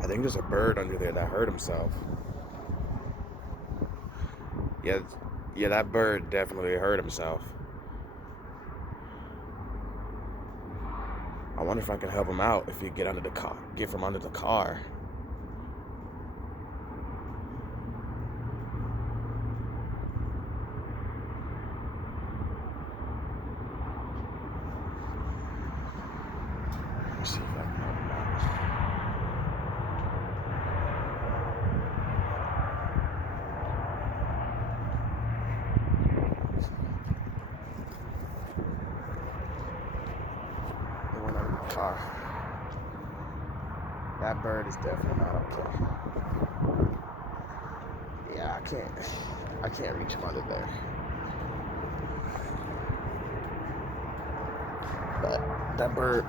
I think there's a bird under there that hurt himself. Yeah, yeah, that bird definitely hurt himself. I wonder if I can help him out if you get under the car, get from under the car. Let me see if I can help him out. It went under the car. That bird is definitely not okay. Yeah, I can't reach him under there. But that bird